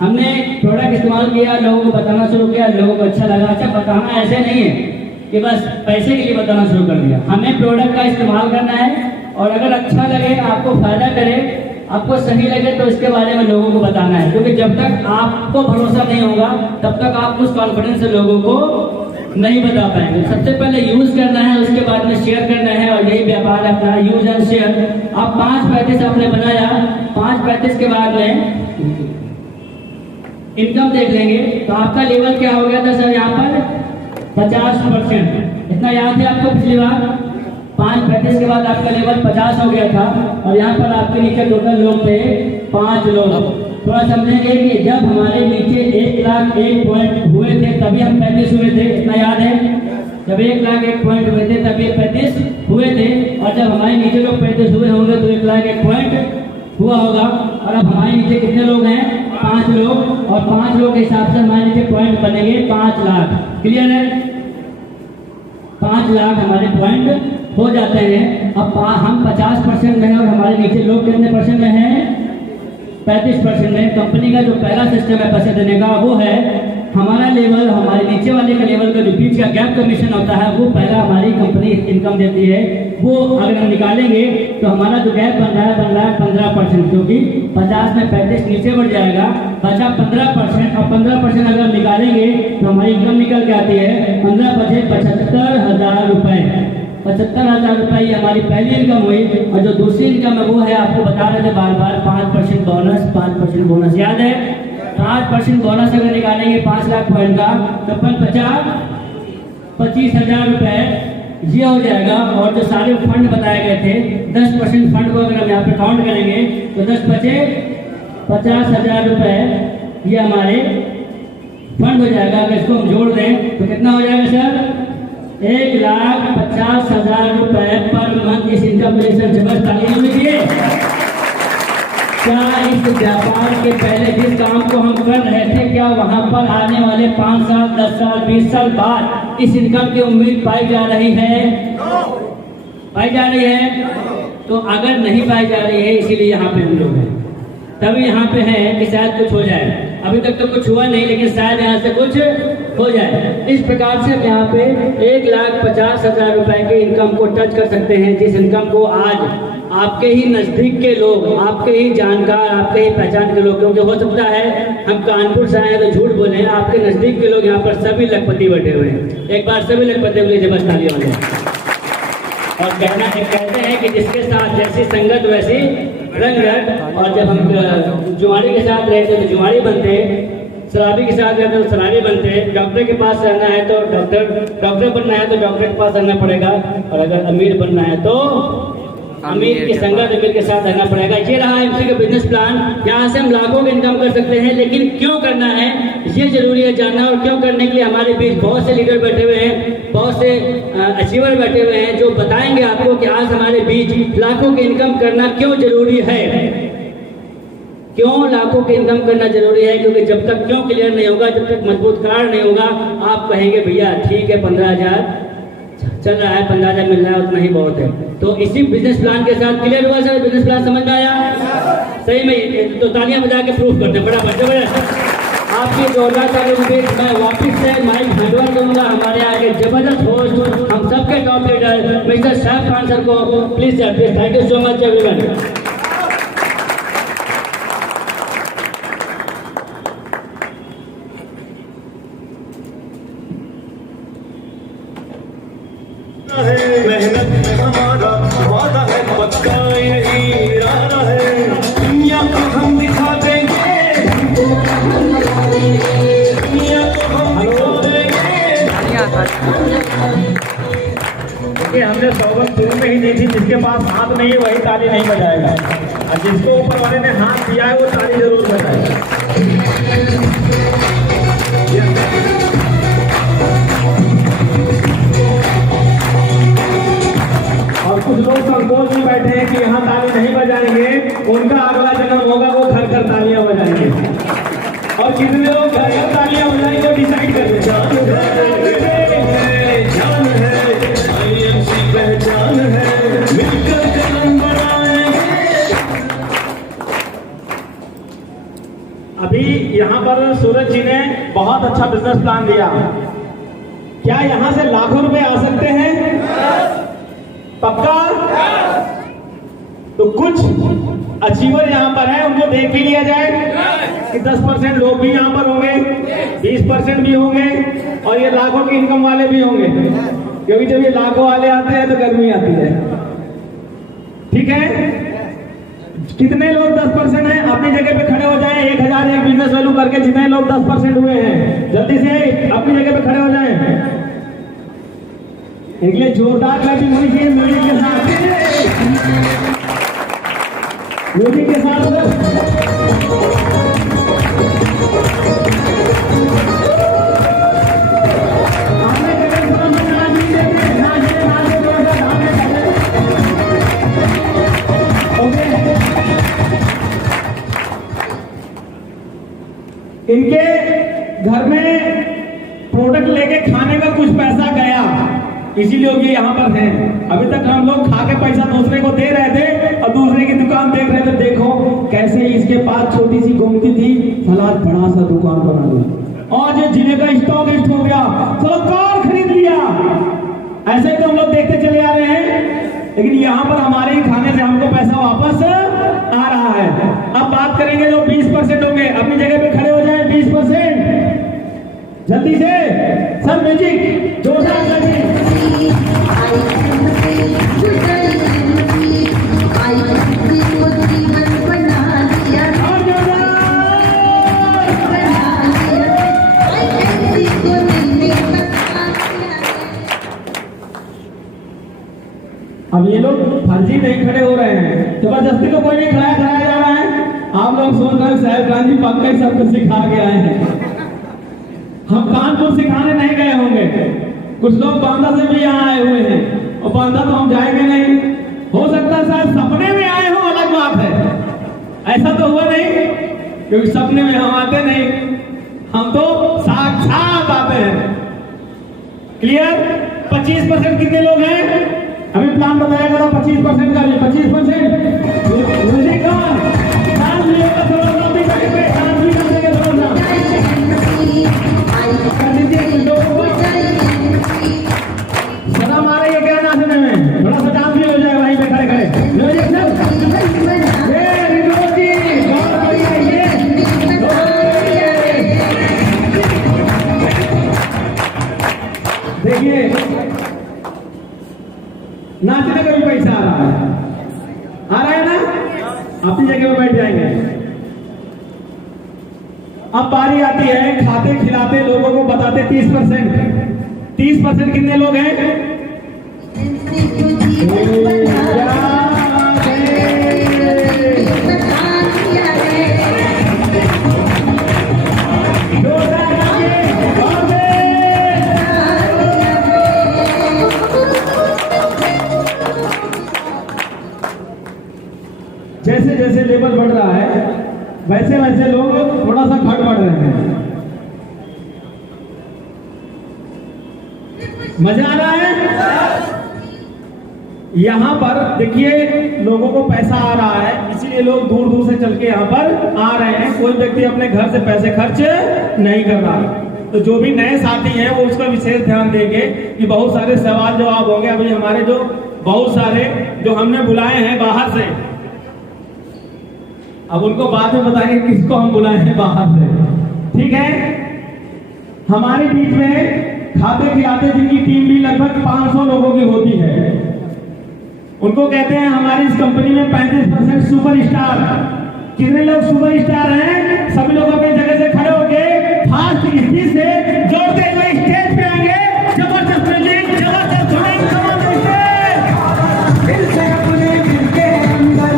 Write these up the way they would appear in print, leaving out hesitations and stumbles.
हमने प्रोडक्ट इस्तेमाल किया, लोगों को बताना शुरू किया, लोगों को अच्छा लगा। अच्छा, बताना ऐसे नहीं है कि बस पैसे के लिए बताना शुरू कर दिया। हमें प्रोडक्ट का इस्तेमाल करना है और अगर अच्छा लगे, आपको फायदा करे, आपको सही लगे तो इसके बारे में लोगों को बताना है। क्योंकि जब तक आपको भरोसा नहीं होगा तब तक आप उस कॉन्फिडेंस से लोगों को नहीं बता पाएंगे। सबसे पहले यूज करना है, उसके बाद में शेयर करना है और यही व्यापार अपना यूज एंड शेयर। आप 5-35 आपने बनाया, 5-35 के बाद में इनकम देख लेंगे तो आपका लेवल क्या हो गया था सर? यहाँ पर 50%। इतना याद है आपको? पिछली बार 5-35 के बाद आपका लेवल 50 हो गया था और यहाँ पर आपके नीचे टोटल लोग थे 5 लोग। थोड़ा समझेंगे कि जब हमारे नीचे 1,01 पॉइंट हुए थे तभी हम 35 हुए थे। इतना याद है? जब 1,01 पॉइंट हुए थे तभी 35 हुए थे और जब हमारे नीचे लोग 35 हुए होंगे तो 1,01 पॉइंट हुआ होगा। और अब हमारे नीचे कितने लोग हैं? 5 लोग। और 5 लोग के हिसाब से हमारे नीचे पॉइंट बनेंगे 5 लाख। क्लियर है? 5 लाख हमारे पॉइंट हो जाते हैं। अब हम 50% में हैं और हमारे नीचे लोग कितने परसेंट में हैं? 35% में। कंपनी का जो पहला सिस्टम है पैसे देने का वो है हमारा लेवल, हमारे नीचे वाले का लेवल का जो बीच का गैप कमीशन होता है वो पहला हमारी कंपनी इनकम देती है। वो अगर हम निकालेंगे तो हमारा जो गैप बन रहा है 15%, क्योंकि 50 में 35 नीचे बढ़ जाएगा, बचा 15%। और 15% अगर हम निकालेंगे तो हमारी इनकम निकल के आती है 15 बचे 75,000 रुपए। 75,000 रुपए ये हमारी पहली इनकम हुई। और जो दूसरी इनकम है वो है, आपको बता रहे थे बार बार, 5% बोनस। 5% बोनस याद है? 5% बोनस अगर निकालेंगे 5 लाख पॉइंट का तो 25,000 रुपए ये हो जाएगा। और जो सारे फंड बताए गए थे 10% फंड को अगर हम यहाँ पे काउंट करेंगे तो 10 बचे 50,000 रुपए ये हमारे फंड हो जाएगा। अगर इसको हम जोड़ दें तो कितना हो जाएगा सर? 1,50,000 रुपए पर मंथ इस इनकम जबरदस्त तालियां मिलिए। क्या इस व्यापार के पहले जिस काम को हम कर रहे थे, क्या वहां पर आने वाले 5 साल 10 साल 20 साल बाद इस इनकम की उम्मीद पाई जा रही है? पाई जा रही है? तो अगर नहीं पाई जा रही है, इसीलिए यहाँ पे हम लोग हैं, तभी यहाँ पे हैं कि शायद कुछ हो जाए। अभी तक तो कुछ हुआ नहीं, लेकिन शायद यहाँ से कुछ हो जाए। इस प्रकार से हम यहाँ पे 1,50,000 रुपए की इनकम को टच कर सकते हैं, जिस इनकम को आज आपके ही नजदीक के लोग, आपके ही जानकार, आपके ही पहचान के लोग, क्योंकि हो सकता है हम कानपुर से आए तो झूठ बोले, आपके नजदीक के लोग यहाँ पर सभी लखपति बैठे हुए हैं। एक बार सभी लखपति के लिए जबरदस्त तालियां हो जाए। और कहते हैं कि जिसके साथ जैसी संगत वैसी रंगत। और जब हम जुआरी के साथ रहते तो जुआरी बनते, शराबी के साथ रहते तो शराबी बनते, डॉक्टर के पास रहना है तो डॉक्टर बनना है तो डॉक्टर के पास रहना पड़ेगा, और अगर अमीर बनना है तो अमीर की संगत अमीर के साथ रहना पड़ेगा। ये रहा एमसी का बिजनेस प्लान। यहाँ से हम लाखों की इनकम कर सकते हैं, लेकिन क्यों करना है ये जरूरी है जानना। और क्यों करने के लिए हमारे बीच बहुत से लीडर बैठे हुए हैं, बहुत से अचीवर बैठे हुए हैं, जो बताएंगे आपको कि आज हमारे बीच लाखों की इनकम करना क्यों जरूरी है। क्यों लाखों की इनकम करना जरूरी है? क्योंकि जब तक क्यों क्लियर नहीं होगा, जब तक मजबूत कारण नहीं होगा, आप कहेंगे भैया ठीक है 15,000 चल रहा है, 15,000 मिल रहा है, उतना ही बहुत है। तो इसी बिजनेस प्लान के साथ क्लियर हुआ सर? बिजनेस प्लान समझ में आया? सही में तो तालियां बजा के प्रूफ करते हैं। बड़ा जबरदस्त आपकी जोरदार तालियों के बीच मैं वापिस से माइक हैंडओवर करूंगा हमारे आगे जबरदस्त होस्ट, हम सबके top leader mister Shah Khan sir को। Please sir, please. Thank you so much everyone. मेहनत में हमारा वादा है, पक्का यही इरादा है, दुनिया को हम दिखा देंगे, दुनिया को हम दिखा देंगे। देखिए, हमने सौगंध शुरू में ही दी थी, जिसके पास हाथ नहीं है वही ताली नहीं बजाएगा, और जिसको ऊपर वाले ने हाथ दिया है वो ताली जरूर बजाएगा। और कुछ लोग संकोच में बैठे हैं कि यहाँ ताली नहीं बजाएंगे, उनका अगला जन्म होगा वो घर घर तालियां बजाएंगे। और कितने लोग घर घर तालियां बजाएंगे डिसाइड कर दें। जान है IMC पहचान है, मिलकर जन्म बनाएंगे। अभी यहाँ पर सूरज जी ने बहुत अच्छा बिजनेस प्लान दिया। क्या यहाँ से लाखों रुपए आ सकते हैं? पक्का? तो कुछ अचीवर यहाँ पर है, उनको देख भी लिया जाए कि 10% लोग भी यहाँ पर होंगे, 20% भी होंगे और ये लाखों की इनकम वाले भी होंगे, क्योंकि जब ये लाखों वाले आते हैं तो गर्मी आती है। ठीक है? कितने लोग 10% हैं? अपनी जगह पे खड़े हो जाएं। 1000 एक बिजनेस वैल्यू करके जितने लोग 10% हुए हैं जल्दी से अपनी जगह पे खड़े हो जाएं। इनके लिए जोरदार क्लैपिंग होनी चाहिए म्यूजिक के साथ। म्यूजिक के साथ इनके घर में प्रोडक्ट लेके खाने का कुछ पैसा गया, इसीलिए ये यहाँ पर हैं। अभी तक हम लोग खा के पैसा दूसरे को दे रहे थे और दूसरे की दुकान देख रहे थे। देखो कैसे इसके पास छोटी सी गोमती थी, सलाद बड़ा सा दुकान बना लिया और जो जिले का स्टॉक लिस्ट हो गया, चलो कार खरीद लिया। ऐसे तो हम लोग देखते चले आ रहे हैं, लेकिन यहाँ पर हमारे ही खाने से हमको पैसा वापस आ रहा है। अब बात करेंगे जो 20% होंगे, अपनी जगह पे खड़े हो जाए। 20% जल्दी से सब म्यूजिक जोरदार लगे। अब ये लोग फर्जी नहीं खड़े हो रहे हैं, जबरदस्ती तो कोई नहीं कराया जा रहा है। आप लोग सोच रहे साहब गांधी पक्का ही सबको सिखा के आए हैं। हम कानपुर सिखाने नहीं गए होंगे, कुछ लोग बांदा से भी यहाँ आए हुए हैं और बांदा तो हम जाएंगे नहीं। हो सकता है शायद सपने में आए हो, अलग बात है। ऐसा तो हुआ नहीं, क्योंकि सपने में हम आते नहीं, हम तो साक्षात आते हैं। क्लियर? 25% कितने लोग हैं? अभी प्लान बताया गया 25% का भी। 25% म्यूजिक कौन डांस भी होगा, थोड़ा सा भी करेंगे, डांस भी कर देंगे थोड़ा सा। शर्म आ रही है क्या नाचने में? थोड़ा सा डांस भी हो जाए वहीं पे खड़े खड़े। म्यूजिक सब ये रिनोद जी बहुत बढ़िया। ये देखिए नाचने का भी पैसा आ रहा है ना? अपनी जगह पे बैठ जाएंगे। अब बारी आती है खाते खिलाते लोगों को बताते 30%। 30% कितने लोग हैं? जैसे जैसे लेवल बढ़ रहा है वैसे वैसे लोग थोड़ा सा घट बढ़ रहे हैं। मजा आ रहा है? यहाँ पर देखिए लोगों को पैसा आ रहा है, इसीलिए लोग दूर दूर से चल के यहाँ पर आ रहे हैं। कोई व्यक्ति अपने घर से पैसे खर्च नहीं कर रहा। तो जो भी नए साथी हैं वो उसका विशेष ध्यान देंगे कि बहुत सारे सवाल जवाब होंगे। अभी हमारे जो बहुत सारे जो हमने बुलाए हैं बाहर से, अब उनको बाद में बताएंगे किसको हम बुलाए हैं बाहर से। ठीक है? हमारे बीच में खाते खिलाते जिनकी टीम भी लगभग 500 लोगों की होती है, उनको कहते हैं हमारी इस कंपनी में 35% सुपरस्टार। कितने लोग सुपरस्टार हैं? सभी लोग अपनी जगह से खड़े होकर फास्ट स्पीड से जोड़ते हुए स्टेज पे आएंगे। जबरदस्त म्यूजिक, जबरदस्त धुन, जबरदस्त दिल से अपने दिल के अंदर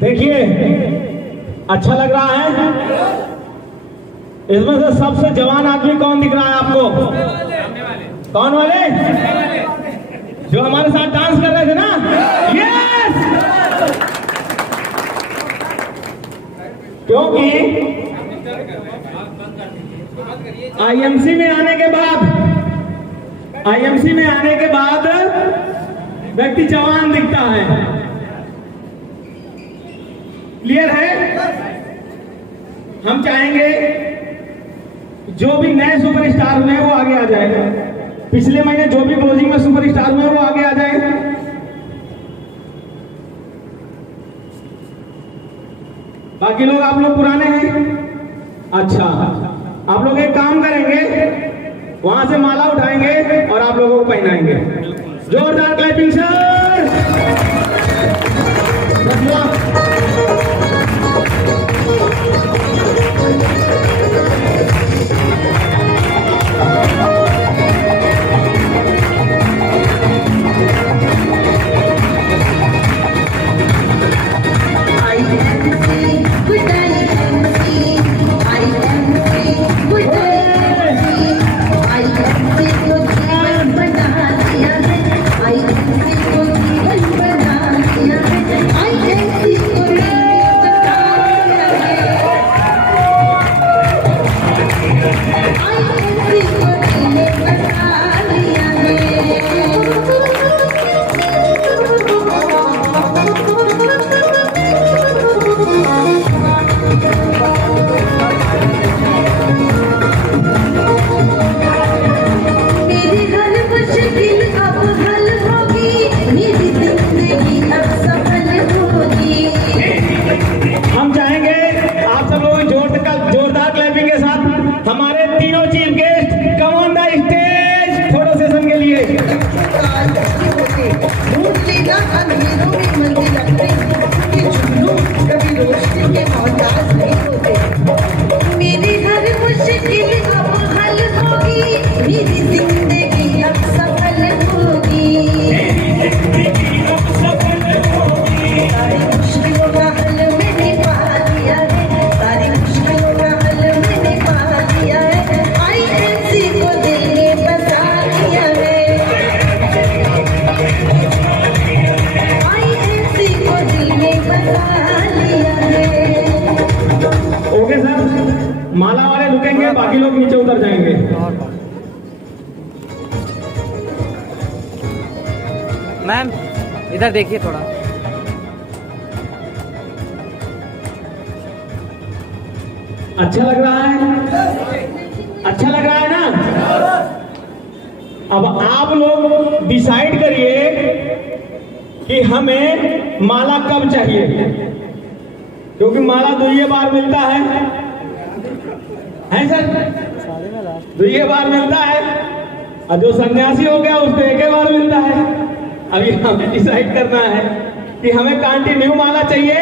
देखिए अच्छा लग रहा है। इसमें से सबसे जवान आदमी कौन दिख रहा है आपको? कौन वाले? जो हमारे साथ डांस कर रहे थे ना? यस। क्योंकि आईएमसी में आने के बाद व्यक्ति जवान दिखता है। क्लियर है? हम चाहेंगे जो भी नए सुपरस्टार हुए हैं वो आगे आ जाएगा। पिछले महीने जो भी क्लोजिंग में सुपरस्टार हुए हैं वो आगे आ जाएगा। बाकी लोग आप लोग पुराने हैं। अच्छा, आप लोग एक काम करेंगे, वहां से माला उठाएंगे और आप लोगों को पहनाएंगे। जोरदार क्लैपिंग सर। माला वाले रुकेंगे, बाकी लोग नीचे उतर जाएंगे। मैम इधर देखिए थोड़ा। अच्छा लग रहा है? अच्छा लग रहा है ना? अब आप लोग डिसाइड करिए कि हमें माला कब चाहिए, क्योंकि माला 2 बार मिलता है सर? 2 बार मिलता है, और जो सन्यासी हो गया उसको 1 बार मिलता है। अभी हमें डिसाइड करना है कि हमें कंटिन्यू माला चाहिए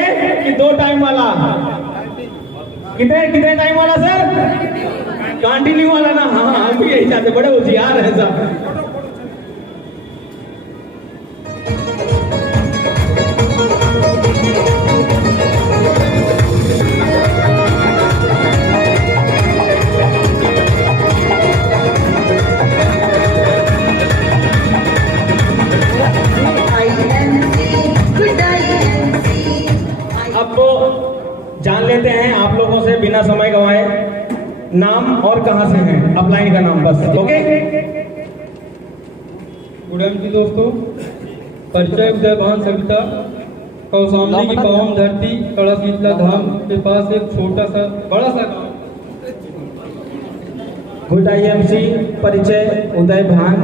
कि 2 टाइम वाला। कितने टाइम वाला सर? कंटिन्यू वाला ना? हाँ, हम भी यही चाहते, बड़े होशियार है सब। जान लेते हैं आप लोगों से बिना समय गंवाए नाम और कहां से हैं, अपलाइन का नाम बस। ओके, गुड इवनिंग दोस्तों। परिचय उदयभान सविता, कौशाम्बी की पावन धरती कड़ा शीतला धाम के पास एक छोटा सा बड़ा सा गाँव। गुड IMC परिचय उदयभान।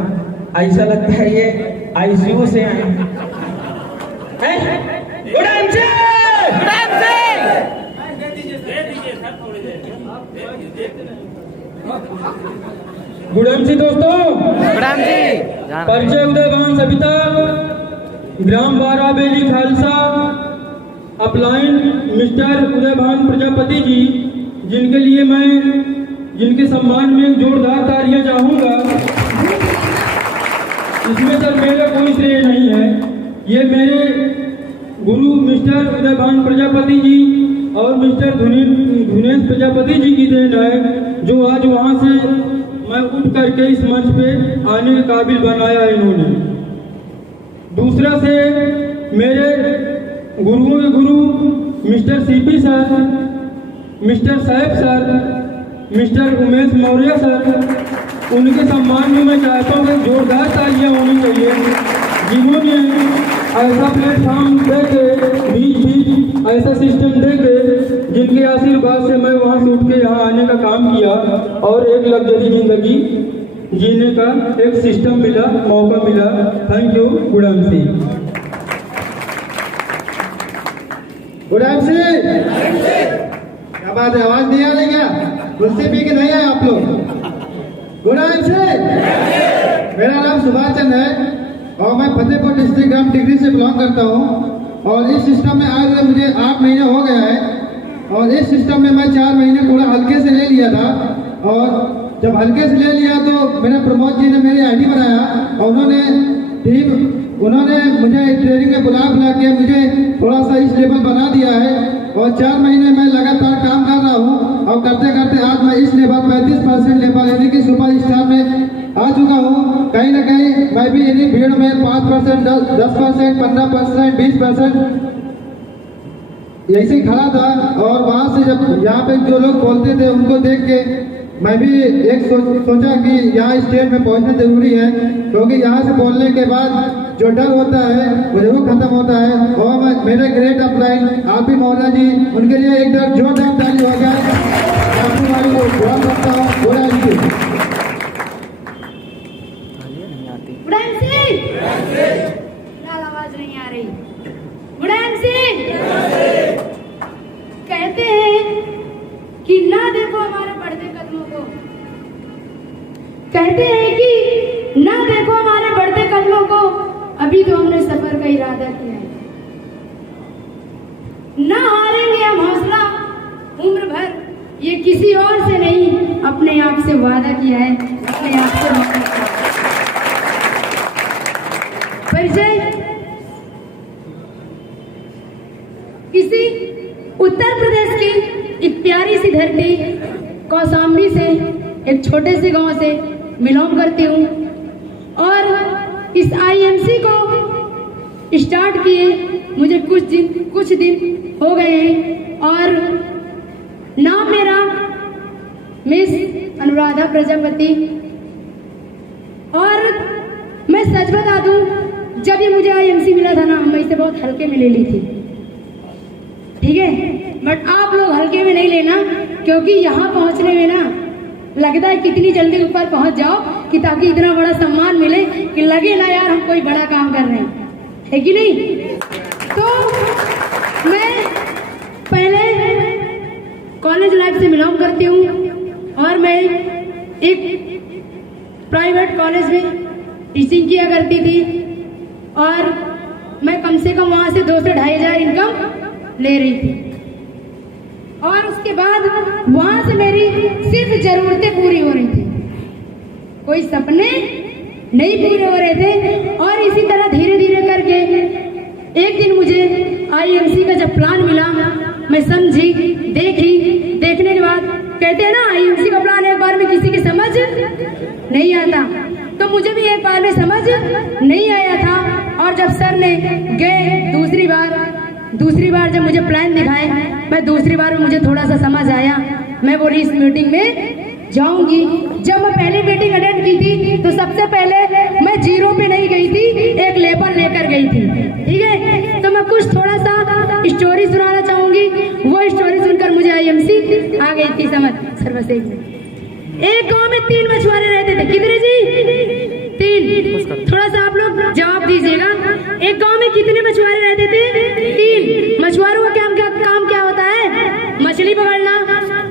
ऐसा लगता है ये ICU से आए हैं। Good IMC। गुड इवनिंग दोस्तों। परिचय उदयभान सविता, ग्राम बाराबेली खालसा, अपलाइन मिस्टर उदयभान प्रजापति जी, जिनके सम्मान में जोरदार तालियां चाहूंगा। इसमें सर मेरा कोई श्रेय नहीं है, ये मेरे गुरु मिस्टर उदयभान प्रजापति जी और मिस्टर धुनेश प्रजापति जी की देन है, जो आज वहाँ से मैं उठ करके इस मंच पे आने के काबिल बनाया इन्होंने। दूसरा से मेरे गुरुओं के गुरु mister CP sir, mister Saheb sir, mister Umesh Maurya sir, उनके सम्मान में मैं चाहता हूँ कि जोरदार तालियां होनी चाहिए, जिन्होंने ऐसा प्लेटफॉर्म दे के बीच ऐसा सिस्टम दे के, जिनके आशीर्वाद से मैं वहाँ से उठ के यहाँ आने का काम किया और एक लग्जरी जिंदगी जीने का एक सिस्टम मिला, मौका मिला। Thank you Gudam Singh. गुडाम सिंह, क्या बात है, आवाज नहीं आ रही क्या? कुर्सी पी के नहीं आए आप लोग? गुडाम सिंह, मेरा नाम सुभाष चंद्र है और मैं फतेहपुर डिस्ट्रिक्ट ग्राम टिकरी से बिलोंग करता हूँ। और इस सिस्टम में आज मुझे 8 महीने हो गया है और इस सिस्टम में मैं 4 महीने पूरा हल्के से ले लिया था। और जब हल्के से ले लिया तो मेरे प्रमोद जी ने मेरी आईडी बनाया और उन्होंने मुझे ट्रेनिंग में बुला के मुझे थोड़ा सा इस लेवल बना दिया है और 4 महीने में लगातार काम कर रहा हूँ और करते करते आज मैं इस लेवल 35% लेवल यानी कि सुपर स्टार में आ चुका हूँ। कहीं ना कहीं मैं भी इन्हीं भीड़ में 5%, 10%, 15%, 20% ऐसे ही खड़ा था और वहां से जब यहाँ पे जो लोग बोलते थे उनको देख के मैं भी एक सोचा कि यहाँ स्टेज में पहुँचना जरूरी है, क्योंकि यहाँ से बोलने के बाद जो डर होता है वो जरूर खत्म होता है। और मेरे ग्रेट अपलाइन आप भी मौला जी, उनके लिए एक डर जोरदार ताली हो गया। अपनी वाली को दुआ करता हूँ। बोला गुडाम सिंह, आवाज नहीं आ रही। गुडाम सिंह, कहते हैं कि ना देखो हमारे बढ़ते कदमों को, कहते हैं कि ना देखो हमारे बढ़ते कदमों को, अभी तो हमने सफर का इरादा किया है। ना हारेंगे हम हौसला उम्र भर, ये किसी और से नहीं अपने आप से वादा किया है, अपने आप से वादा किया है। परिचय किसी उत्तर प्रदेश की एक प्यारी सी धरती कौशाम्बी से, एक छोटे से गांव से बिलोंग करती हूँ और इस आईएमसी को स्टार्ट किए मुझे कुछ दिन हो गए हैं और नाम मेरा मिस अनुराधा प्रजापति। और मैं सच बता दूं, जब ये मुझे आईएमसी मिला था ना, मैं इसे बहुत हल्के में ले ली थी, ठीक है, बट आप लोग हल्के में नहीं लेना, क्योंकि यहाँ पहुँचने में ना लगता है कितनी जल्दी ऊपर पहुँच जाओ कि ताकि इतना बड़ा सम्मान मिले कि लगे ना यार हम कोई बड़ा काम कर रहे हैं, है कि नहीं। तो मैं पहले कॉलेज लाइफ से बिलोंग करती हूँ और मैं एक प्राइवेट कॉलेज में टीचिंग किया करती थी और मैं कम से कम वहाँ से 2 से 2.5 हज़ार इनकम ले रही थी। और उसके बाद वहाँ से मेरी सिर्फ जरूरतें पूरी हो रही थी, कोई सपने नहीं पूरे हो रहे थे। और इसी तरह धीरे धीरे करके एक दिन मुझे आईएमसी का जब प्लान मिला, मैं समझी, देखने के बाद कहते हैं ना आईएमसी का प्लान एक बार में किसी की समझ नहीं आता, तो मुझे भी एक बार में समझ नहीं आया था। और जब सर ने गए दूसरी बार जब मुझे प्लान दिखाए, मैं दूसरी बार में मुझे थोड़ा सा समझ आया। मैं बोली इस मीटिंग में जाऊंगी। जब मैं पहली मीटिंग अटेंड की थी तो सबसे पहले मैं 0 पे नहीं गई थी, एक लेवल लेकर गई थी, ठीक है। तो मैं कुछ थोड़ा सा स्टोरी सुनाना चाहूंगी। वो स्टोरी सुनकर मुझे आईएमसी आ गई थी समझ। सर बस एक गांव में 3 मछुआरे रहते थे। कितने जी? 3। थोड़ा सा आप लोग जवाब दीजिएगा। एक गांव में कितने मछुआरे रहते थे? 3। मछुआरों का काम क्या होता है? मछली पकड़ना,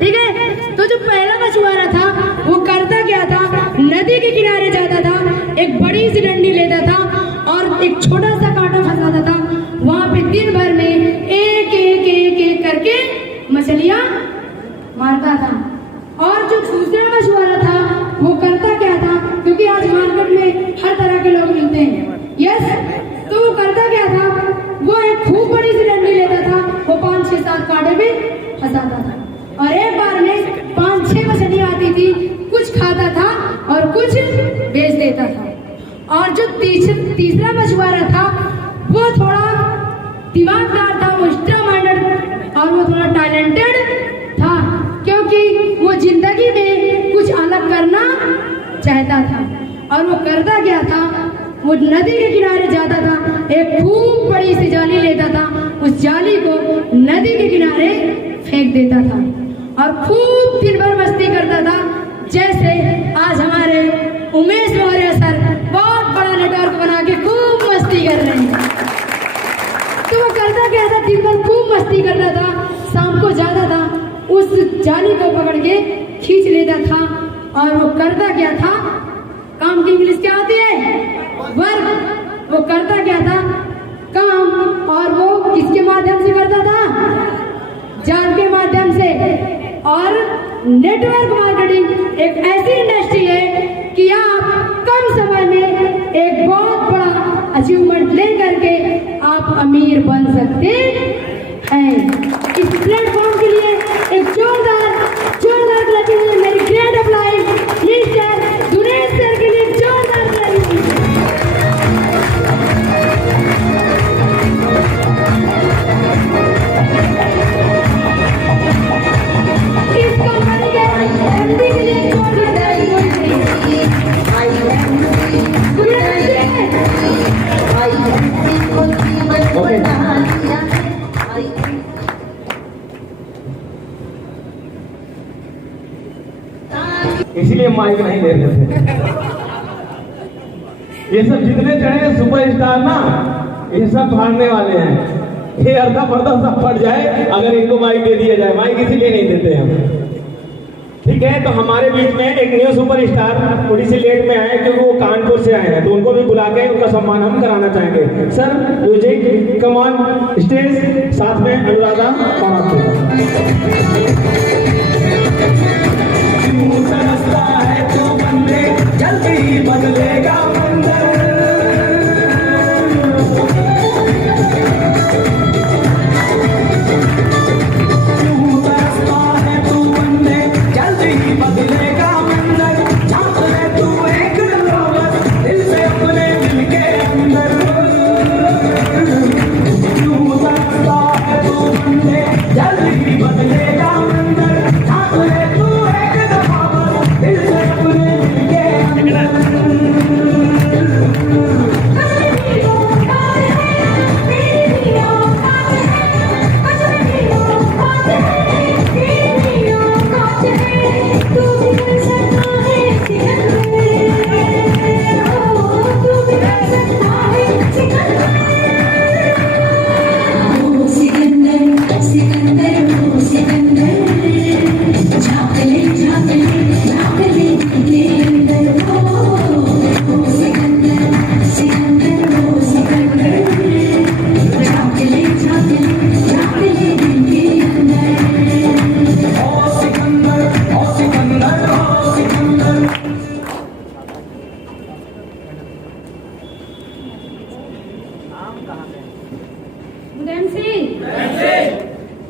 ठीक है। तो जो पहला मछुआरा था वो करता क्या था, नदी के किनारे जाता था, एक बड़ी सी डंडी लेता था और एक छोटा सा कांटा फंसाता था। वहां पे दिन भर में एक करके मछलियां मारता था। और जो दूसरा मछुआरा था वो करता क्या था, क्योंकि आज मार्केट में हर तरह के लोग मिलते हैं, यस, तो वो करता क्या था, वो एक खूब बड़ी हंसाता था और एक बार में 5-6 मछलियाँ आती थी, कुछ खाता था और कुछ बेच देता था। और जो तीसरा मछुआरा था वो थोड़ा दिमागदार था, वो स्ट्रा माइंडेड और वो थोड़ा टैलेंटेड था, क्योंकि वो जिंदगी में कुछ अलग करना चाहता था। और वो करता क्या था, वो नदी के किनारे जाता था, एक खूब बड़ी सी जाली लेता था, उस जाली को नदी के किनारे फेंक देता था और खूब दिन भर मस्ती करता था। जैसे आज हमारे उमेश मौर्य सर बहुत बड़ा नेटवर्क बना के खूब मस्ती कर रहे हैं। तो वो करता क्या था, दिन भर खूब मस्ती करता था, शाम को जाता था, उस जाली को पकड़ के खींच लेता था। और वो करता क्या था, काम की इंग्लिश क्या होती है, वर्क। वो करता क्या था काम, और वो किसके माध्यम से करता था, जाल के माध्यम से। और नेटवर्क मार्केटिंग एक ऐसी इंडस्ट्री है कि आप कम समय में एक बहुत बड़ा अचीवमेंट ले करके आप अमीर बन सकते हैं। इस प्लेटफॉर्म के लिए एक जोरदार ताली है, मेरी ग्रेट अप्लाइज मिस्टर दुनेश सर के लिए जोरदार ताली। इस कंपनी के एमडी के लिए जोरदार ताली। इसलिए माइक नहीं ले रहे थे। ये सब जितने चढ़े सुपरस्टार ना, ये सब फाड़ने वाले हैं। ये अर्धा पर्दा सब फट जाए अगर इनको माइक दे दिया जाए। माइक इसीलिए नहीं देते हम। ठीक है, तो हमारे बीच में एक न्यू सुपरस्टार थोड़ी सी लेट में आए क्योंकि वो कानपुर से आए हैं, तो उनको भी बुला के उनका सम्मान हम कराना चाहेंगे। Sir music come on stage, साथ में अनुराधा जल्दी बदलेगा मंदिर।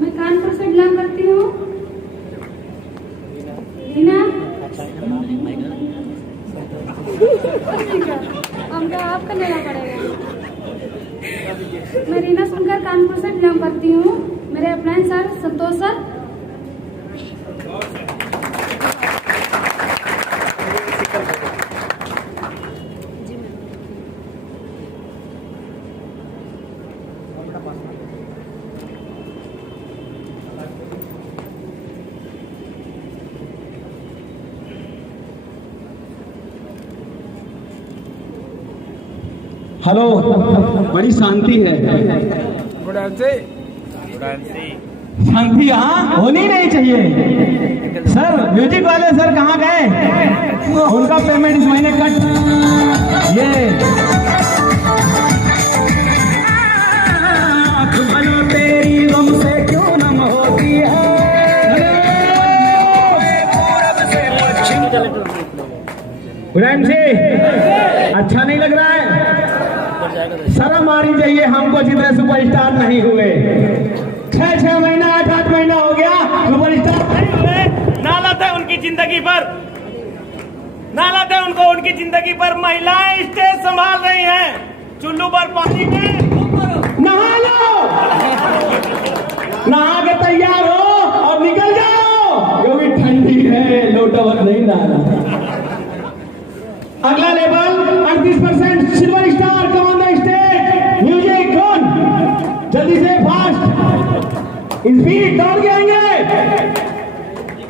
मैं कानपुर से बिलोंग करती हूँ। रीना, हमको आपका लेना पड़ेगा। मैं रीना सुनकर कानपुर से बिलोंग करती हूँ। मेरे अपलाइन सर संतोष सर। हेलो, बड़ी शांति है। शांति यहाँ होनी नहीं चाहिए। सर म्यूजिक वाले सर कहाँ गए? उनका पेमेंट इस महीने कट। ये तेरी गम से क्यों नम होती है। गुलाम जी, अच्छा नहीं लग रहा है? शर्म आनी चाहिए हमको जितने सुपरस्टार नहीं हुए। 6 महीना 8 महीना हो गया पर नाला थे उनको, उनकी जिंदगी पर महिलाएं स्टेज संभाल रही हैं। चुल्लू पर पानी में नहा लो, नहा के तैयार हो और निकल जाओ क्योंकि ठंडी है, लोटा वक्त नहीं नहाना। अगला level 38% silver star come on the stage. Music कौन, जल्दी से फास्ट स्पीड दौड़ के आएंगे।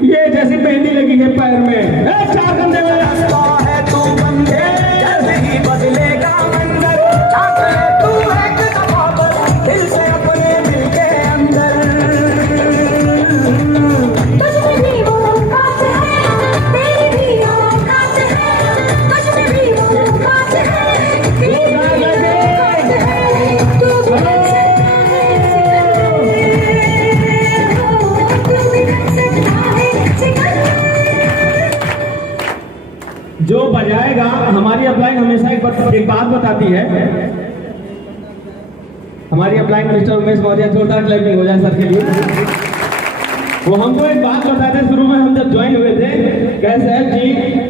ये जैसे मेहंदी लगी है पैर में, 4 कंधे में रास्ता है तू बंदे, जल्दी ही बदलेगा मंजर, तू है दिल से अपने दिल के अंदर। तुझमें भी वो बात है, तेरी भी वो बात है, तुझमें भी वो बात है, तेरी भी वो बात है, तू भी कर सकता है सिकंदर। जो बजाएगा, हमारी अपलाइन हमेशा एक बात बताती है। हमारी अपलाइन मिस्टर उमेश मौर्य, जोरदार क्लैपिंग हो जाए सर के लिए। वो हमको एक बात बताते हैं, शुरू में हम जब ज्वाइन हुए थे, कहते हैं कि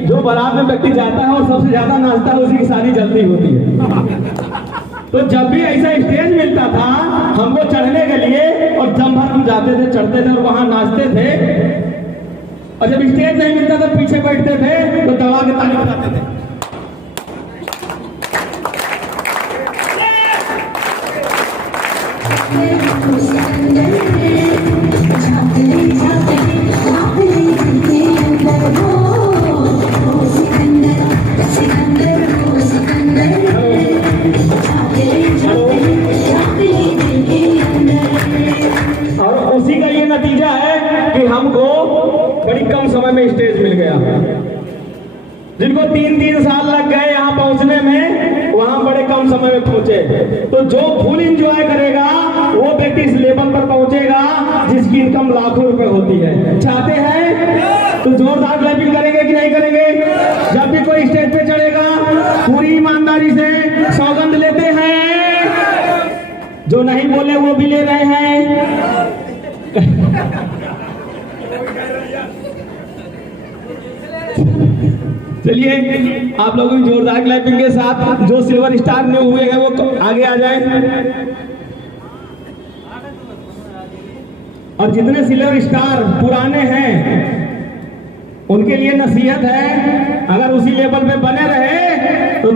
जो बारात में व्यक्ति जाता है और सबसे ज्यादा नाचता है उसी की शादी जल्दी होती है। तो जब भी ऐसा स्टेज मिलता था हमको चढ़ने के लिए, और दम भर हम जाते थे, चढ़ते थे और वहां नाचते थे, और जब स्टेज नहीं मिलता था पीछे बैठते थे तो दबा के ताली बजाते थे। और उसी का ये नतीजा है कि हमको बड़ी कम समय में स्टेज मिल गया। जिनको 3-3 साल लग गए यहाँ पहुंचने में, वहां बड़े कम समय में पहुंचे। तो जो फुल एंजॉय करेगा वो व्यक्ति इस लेवल पर पहुंचेगा जिसकी इनकम लाखों रुपए होती है। चाहते हैं तो जोरदार क्लैपिंग करेंगे कि नहीं करेंगे? जब भी कोई स्टेज पे चढ़ेगा पूरी ईमानदारी से सौगंध लेते हैं, जो नहीं बोले वो भी ले रहे हैं। चलिए आप लोगों की जोरदार क्लैपिंग के साथ जो सिल्वर स्टार न्यू हुए हैं वो आगे आ जाए, और जितने सिल्वर स्टार पुराने हैं उनके लिए नसीहत है, अगर उसी लेवल पे बने रहे तो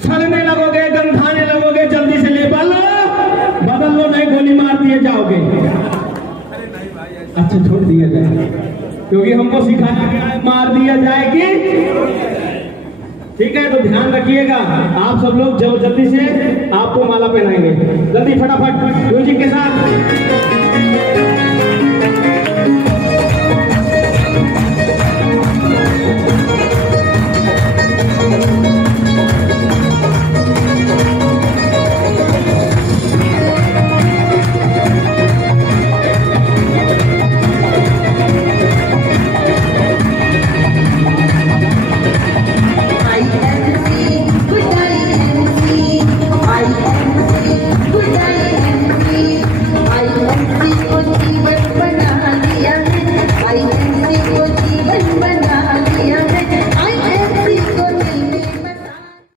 सड़ने लगोगे, गंधाने लगोगे, जल्दी से लेवल बदल लो, नहीं गोली मार दिए जाओगे। अच्छा छोड़ दिया जाए क्योंकि हमको सिखाया गया है मार दिया जाएगी। ठीक है, तो ध्यान रखिएगा। आप सब लोग जल्दी से आपको माला पहनाएंगे, जल्दी फटाफट म्यूजिक के साथ।